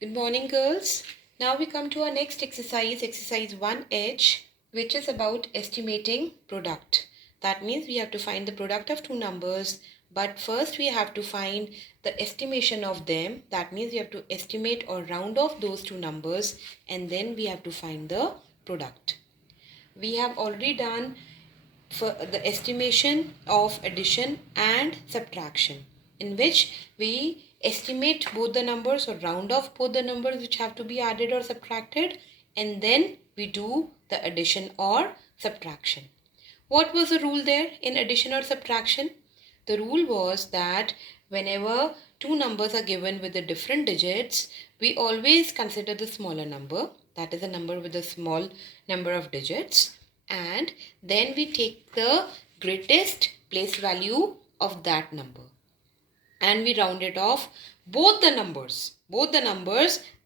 Good morning, girls. Now we come to our next exercise, exercise 1H, which is about estimating product. That means we have to find the product of two numbers, but first we have to find the estimation of them. That means we have to estimate or round off those two numbers, and then we have to find the product. We have already done for the estimation of addition and subtraction, in which we estimate both the numbers or round off both the numbers which have to be added or subtracted, and then we do the addition or subtraction. What was the rule there in addition or subtraction? The rule was that whenever two numbers are given with the different digits, we always consider the smaller number, that is a number with a small number of digits, and then we take the greatest place value of that number and we round it off both the numbers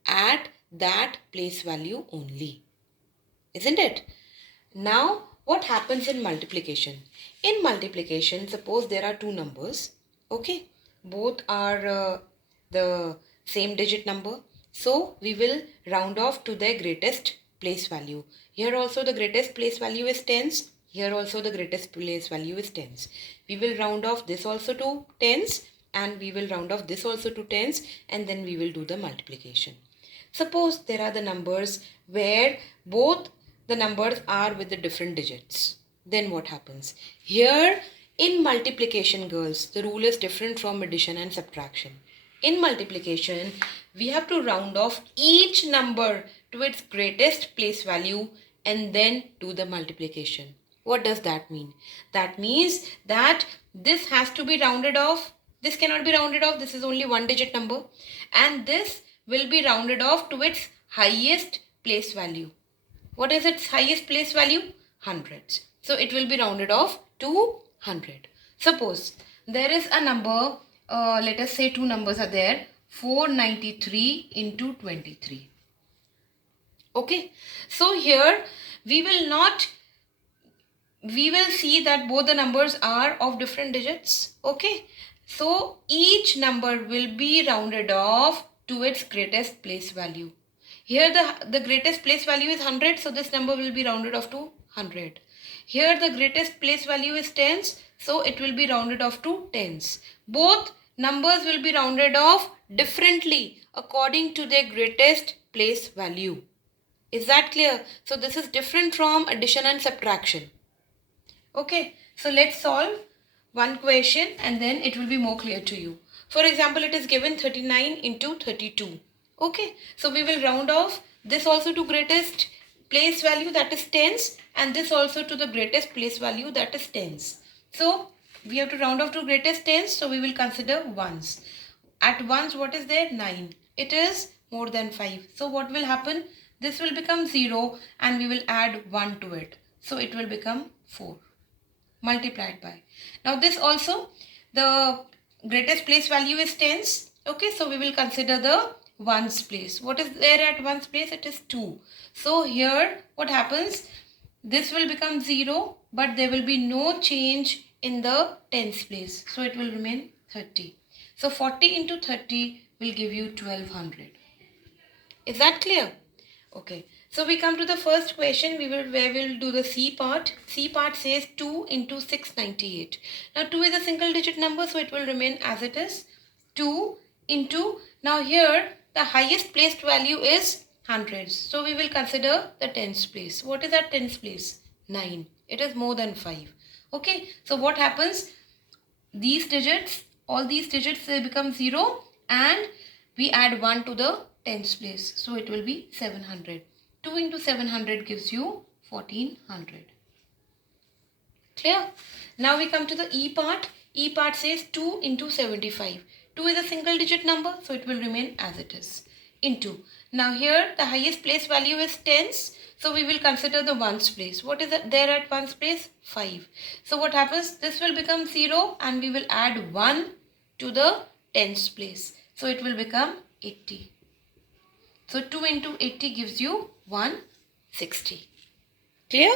at that place value only, isn't it? Now what happens in multiplication? In multiplication, suppose there are two numbers, okay, both are the same digit number, so we will round off to their greatest place value. Here also the greatest place value is tens, here also the greatest place value is tens. We will round off this also to tens and we will round off this also to tens, and then we will do the multiplication. Suppose there are the numbers where both the numbers are with the different digits. Then what happens? Here in multiplication, girls, the rule is different from addition and subtraction. In multiplication, we have to round off each number to its greatest place value and then do the multiplication. What does that mean? That means that this has to be rounded off. This cannot be rounded off. This is only one digit number. And this will be rounded off to its highest place value. What is its highest place value? Hundreds. So it will be rounded off to 100. Suppose there is a number, let us say two numbers are there, 493 into 23. Okay. So here we will see that both the numbers are of different digits. Okay. So each number will be rounded off to its greatest place value. Here the greatest place value is 100, so this number will be rounded off to 100. Here the greatest place value is tens, so it will be rounded off to tens. Both numbers will be rounded off differently according to their greatest place value. Is that clear? So this is different from addition and subtraction. Okay, so let's solve one question and then it will be more clear to you. For example, it is given 39 into 32. Okay, so we will round off this also to greatest place value, that is tens, and this also to the greatest place value, that is tens. So we have to round off to greatest tens, so we will consider ones. At ones, what is there? 9. It is more than 5. So what will happen? This will become 0 and we will add 1 to it. So it will become 4 multiplied by. Now this also, the greatest place value is tens. Okay, so we will consider the ones place. What is there at ones place? It is 2. So here what happens? This will become 0, but there will be no change in the tens place. So it will remain 30. So 40 into 30 will give you 1200. Is that clear? Okay. So we come to the first question. Where we'll do the C part. C part says 2 into 698. Now 2 is a single digit number, so it will remain as it is. 2 into, now here the highest placed value is hundreds. So we will consider the tens place. What is that tens place? 9. It is more than 5. Okay. So what happens? These digits, all these digits, they become 0 and we add 1 to the tens place. So it will be 700. 2 into 700 gives you 1400. Clear? Now we come to the E part. E part says 2 into 75. 2 is a single digit number, so it will remain as it is. Into. Now here the highest place value is tens, so we will consider the ones place. What is there at ones place? 5. So what happens? This will become 0 and we will add 1 to the tens place. So it will become 80. So 2 into 80 gives you 160. Clear?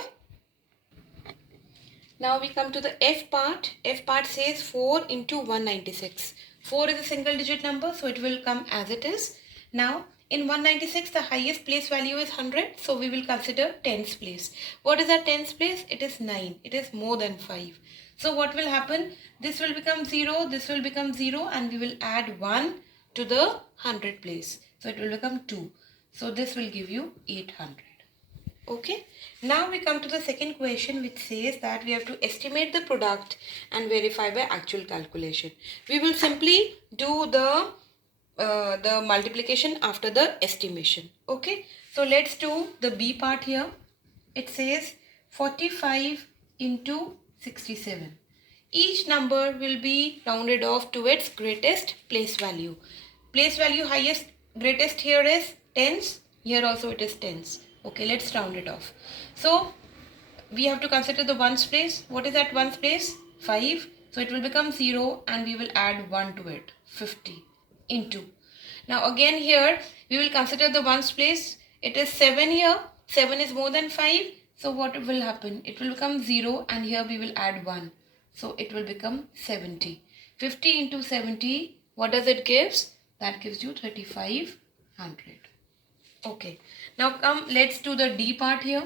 Now we come to the F part. F part says 4 into 196. 4 is a single digit number, so it will come as it is. Now In 196, the highest place value is 100. So we will consider tens place. What is our tens place? It is 9. It is more than 5. So what will happen? This will become 0. This will become 0. And we will add 1 to the 100 place. So it will become 2. So this will give you 800. Okay. Now we come to the second question, which says that we have to estimate the product and verify by actual calculation. We will simply do the multiplication after the estimation. Okay. So let's do the B part here. It says 45 into 67. Each number will be rounded off to its greatest place value. Place value highest, greatest here is tens. Here also it is tens. Okay, let's round it off. So we have to consider the ones place. What is that ones place? 5. So it will become 0 and we will add 1 to it. 50 into. Now again here we will consider the ones place. It is 7 here. 7 is more than 5. So what will happen? It will become 0 and here we will add 1. So it will become 70. 50 into 70, what does it gives? That gives you 3500. Okay. Now come, let's do the D part here.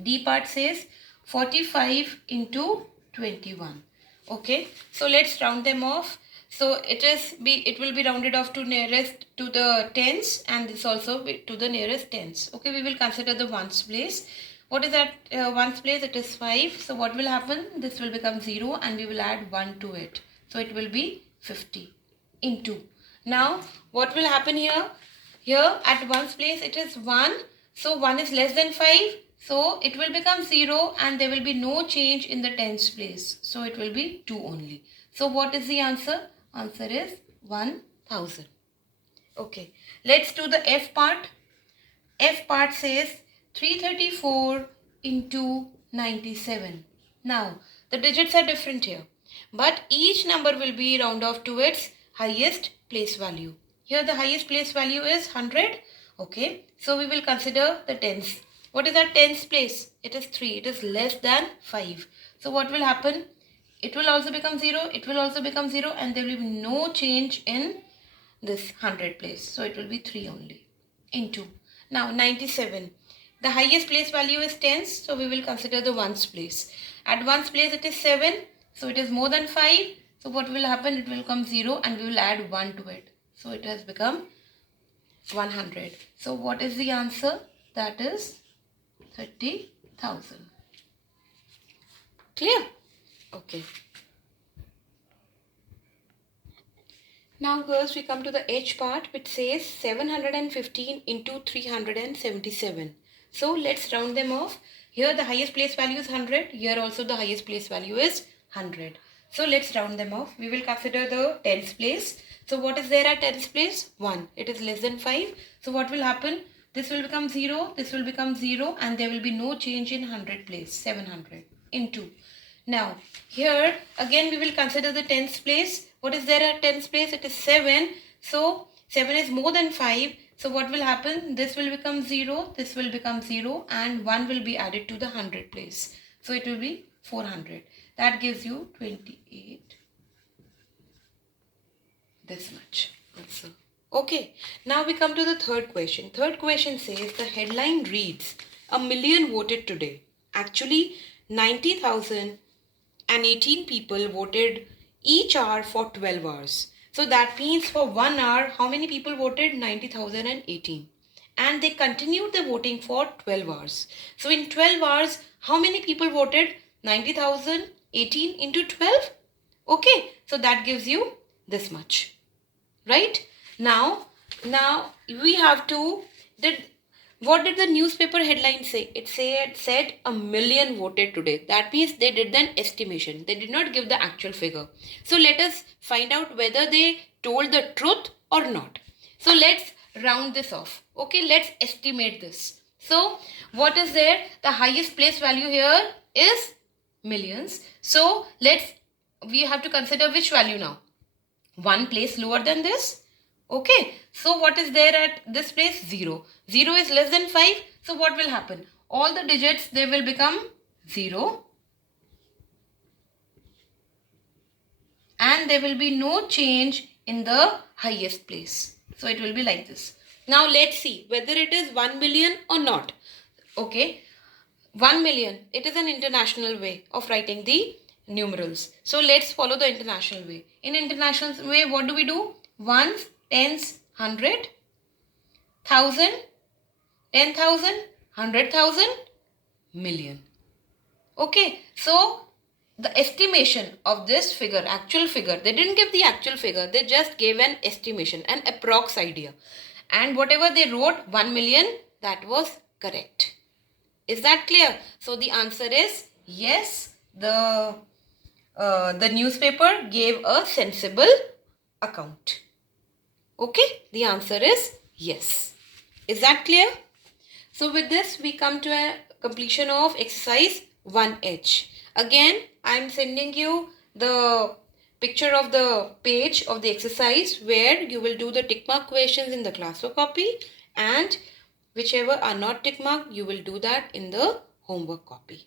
D part says 45 into 21. Okay. So let's round them off. So it will be rounded off to nearest to the tens, and this also be to the nearest tens. Okay. We will consider the ones place. What is that ones place? It is 5. So what will happen? This will become 0 and we will add 1 to it. So it will be 50 into. Now what will happen here? Here at ones place it is 1. So 1 is less than 5. So it will become 0 and there will be no change in the tens place. So it will be 2 only. So what is the answer? Answer is 1000. Okay. Let's do the F part. F part says 334 into 97. Now the digits are different here, but each number will be round off to its highest place value. Here the highest place value is 100. Okay, so we will consider the tens. What is our tens place? It is 3. It is less than 5. So what will happen? It will also become 0. It will also become 0 and there will be no change in this 100 place. So it will be 3 only into. Now 97. The highest place value is tens. So we will consider the ones place. At ones place it is 7. So it is more than 5. So what will happen? It will come 0 and we will add 1 to it. So it has become 100. So what is the answer? That is 30,000. Clear? Okay. Now girls, we come to the H part, which says 715 into 377. So let's round them off. Here the highest place value is 100. Here also the highest place value is 100. So let's round them off. We will consider the tens place. So what is there at tens place? 1. It is less than 5. So what will happen? This will become 0. This will become 0 and there will be no change in 100 place. 700 into. Now here again we will consider the tens place. What is there at tens place? It is 7. So 7 is more than 5. So what will happen? This will become 0. This will become 0 and 1 will be added to the 100 place. So it will be 400. That gives you 28. This much also. Okay. Now we come to the third question. Third question says the headline reads, "A million voted today." Actually 90,018 people voted each hour for 12 hours. So that means for 1 hour, how many people voted? 90,018. And they continued the voting for 12 hours. So in 12 hours, how many people voted? 90,018 into 12. Okay, so that gives you this much. Right? Now we have to, what did the newspaper headline say? It said a million voted today. That means they did an estimation. They did not give the actual figure. So let us find out whether they told the truth or not. So let's round this off. Okay, let's estimate this. So what is there? The highest place value here is millions. So we have to consider which value now? One place lower than this. Okay, so what is there at this place? 0. 0 is less than 5. So what will happen? All the digits, they will become 0. And there will be no change in the highest place. So it will be like this. Now let's see whether it is 1 million or not. Okay, 1 million, it is an international way of writing the numerals. So let's follow the international way. In international way, what do we do? Ones, tens, 100, 1000, 10,000, 100,000, million. Okay, so the estimation of this figure, actual figure, they didn't give the actual figure, they just gave an estimation, an approx idea. And whatever they wrote, 1 million, that was correct. Is that clear? So the answer is yes, the newspaper gave a sensible account. Okay, the answer is yes. Is that clear? So with this, we come to a completion of exercise 1H. Again, I am sending you the picture of the page of the exercise where you will do the tick mark questions in the classwork copy, and whichever are not tick marked, you will do that in the homework copy.